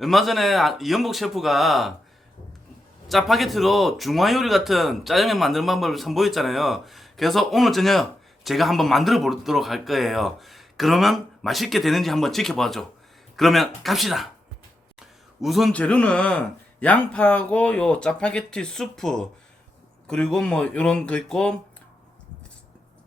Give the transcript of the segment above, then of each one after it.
얼마 전에 아- 이연복 셰프가 짜파게티로 중화 요리 같은 짜장면 만드는 방법을 선보였잖아요. 그래서 오늘 저녁 제가 한번 만들어 보도록 할 거예요. 그러면 맛있게 되는지 한번 지켜봐줘. 그러면 갑시다. 우선 재료는 양파하고 요 짜파게티 수프 그리고 뭐 요런 거 있고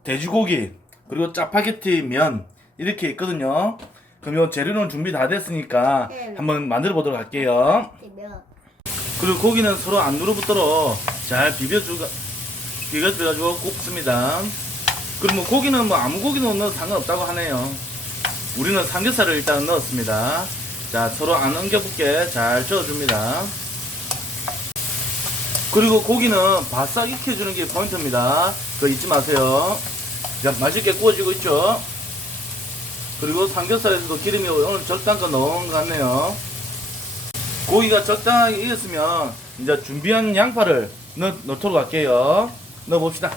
돼지고기 그리고 짜파게티 면 이렇게 있거든요. 그럼 요 재료는 준비 다 됐으니까 네. 한번 만들어 보도록 할게요. 그리고 고기는 서로 안 누르붙도록 잘 비벼주가 비벼줘가지고 굽습니다. 그리고 뭐 고기는 뭐 아무 고기 넣어도 상관없다고 하네요. 우리는 삼겹살을 일단 넣었습니다. 자 서로 안 엉겨붙게 잘 저어줍니다. 그리고 고기는 바싹 익혀주는 게 포인트입니다. 그거 잊지 마세요. 자 맛있게 구워지고 있죠. 그리고 삼겹살에서도 기름이 오늘 적당히 넣은 것 같네요. 고기가 적당하게 익었으면 이제 준비한 양파를 넣, 넣도록 할게요. 넣어봅시다.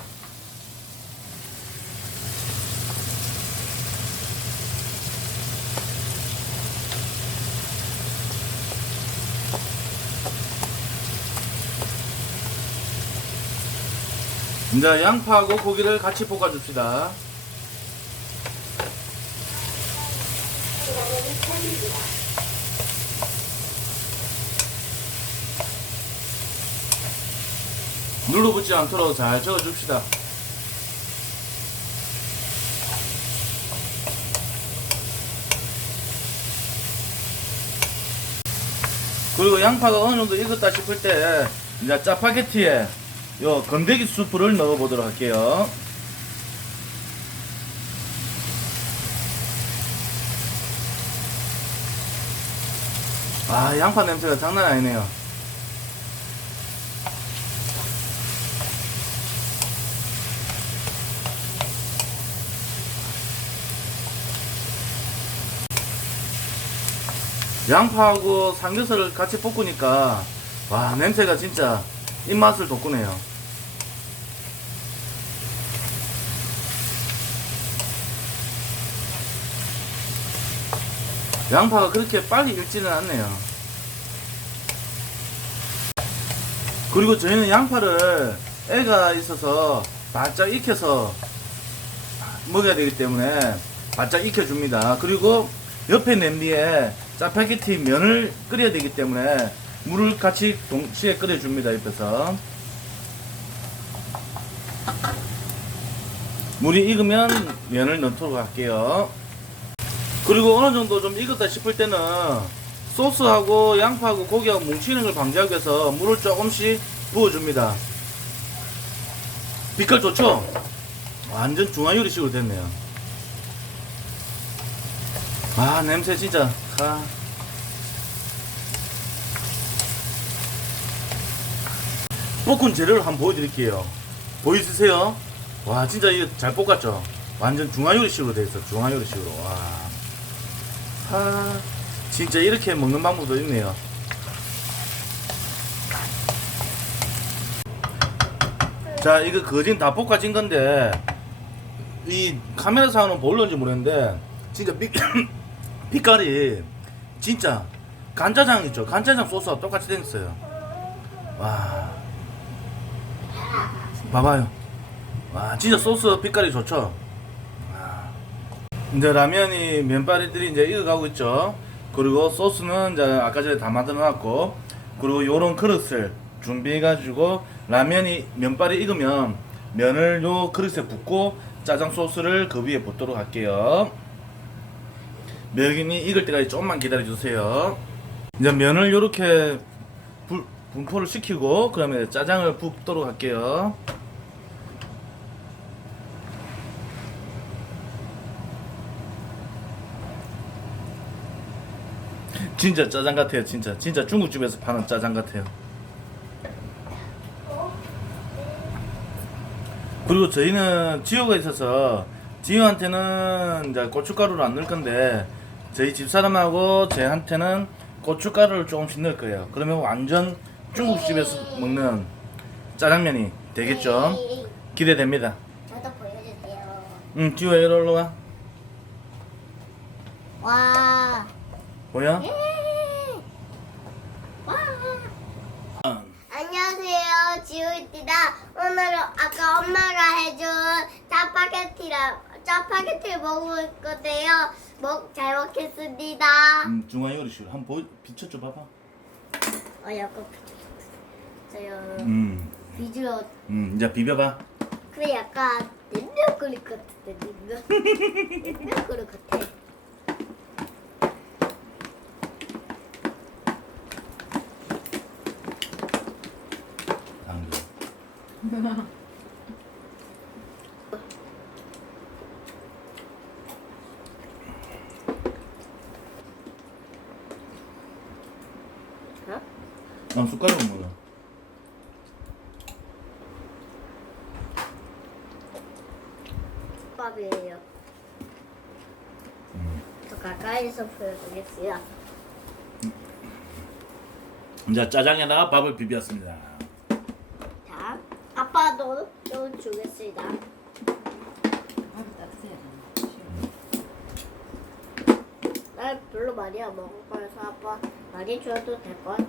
이제 양파하고 고기를 같이 볶아줍시다. 눌러붙지 않도록 잘 저어줍시다. 그리고 양파가 어느 정도 익었다 싶을 때 이제 짜파게티에 요 건더기 수프를 넣어 보도록 할게요. 아 양파 냄새가 장난 아니네요. 양파하고 삼겹살을 같이 볶으니까 와 냄새가 진짜 입맛을 돋구네요. 양파가 그렇게 빨리 익지는 않네요. 그리고 저희는 양파를 애가 있어서 바짝 익혀서 먹어야 되기 때문에 바짝 익혀줍니다. 그리고 옆에 냄비에 짜파게티 면을 끓여야 되기 때문에 물을 같이 동시에 끓여줍니다. 옆에서 물이 익으면 면을 넣도록 할게요. 그리고 어느 정도 좀 익었다 싶을 때는 소스하고 양파하고 고기하고 뭉치는 걸 방지하기 위해서 물을 조금씩 부어줍니다. 빛깔 좋죠? 완전 중화 요리식으로 됐네요. 아 냄새 진짜 아. 볶은 재료를 한번 보여드릴게요 보이세요? 와 진짜 이거 잘 볶았죠? 완전 중화요리식으로 돼 있어 중화요리식으로 와 아, 진짜 이렇게 먹는 방법도 있네요. 자 이거 거진 다 볶아진 건데 이 카메라상으로 보일런지 모르겠는데 진짜 빛, 빛깔이 진짜 간짜장 있죠? 간짜장 소스와 똑같이 생겼어요. 와. 봐봐요. 와 진짜 소스 빛깔이 좋죠? 와. 이제 라면이 면발이들이 이제 익어가고 있죠 그리고 소스는 이제 아까 전에 다 만들어 놨고 그리고 요런 그릇을 준비해 가지고 라면이 면발이 익으면 면을 요 그릇에 붓고 짜장 소스를 그 위에 붓도록 할게요 면이 익을 때까지 조금만 기다려 주세요. 이제 면을 이렇게 분포를 시키고 그다음에 짜장을 붓도록 할게요. 진짜 짜장 같아요, 진짜. 진짜 중국집에서 파는 짜장 같아요. 그리고 저희는 지효가 있어서 지효한테는 이제 고춧가루를 안 넣을 건데 저희 집사람하고 저한테는 고춧가루를 조금씩 넣을 거예요. 그러면 완전 중국집에서 먹는 짜장면이 되겠죠? 기대됩니다. 저도 보여주세요. 응, 지효야 이리로 와. 와. 보여? 스피티다. 오늘은 아까 엄마가 해준 짜파게티랑 짜파게티를 먹을 건데요. 먹, 잘 먹겠습니다. 음, 중화이 그릇이 한번 보, 비춰줘 봐봐. 어, 약간 저요 음, 비주얼 음, 이제 비벼봐. 그래 약간 냉면 그릇 같은데 냉면 냉면 그릇 같아. 당겨. 어? 난 숟가락으로 먹어. 밥이에요. 음. 더 가까이서 보여드리겠어요. 이제 짜장에다가 밥을 비볐습니다. 자, 아빠도 좀 주겠습니다. 날 별로 많이 안 먹을 거라서 아빠 많이 줘도 될 것 같아.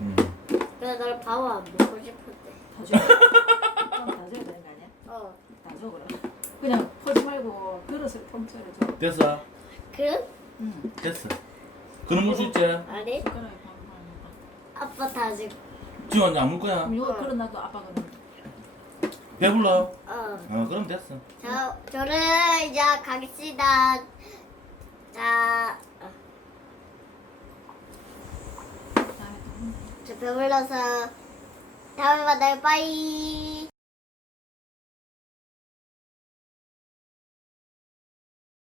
음. 근데 날밥안 먹고 싶은데. 다 줘. 다 줘야 되는 거 아니야? 어, 다 줘 그럼. 그냥 퍼지 말고 그릇을 통째로 줘. 됐어? 그? 응. 됐어. 그럼 먹을 수 있지? 아니, 숟가락에 아빠 다 줄. 지금 안 먹을 거야? 이거 그릇 놔도 아빠가 그럼 배불러? 어. 어, 그럼 됐어. 자, 저는 이제 가겠습니다. 자, 어, 저 배불러서 다음에 만나요. 빠이.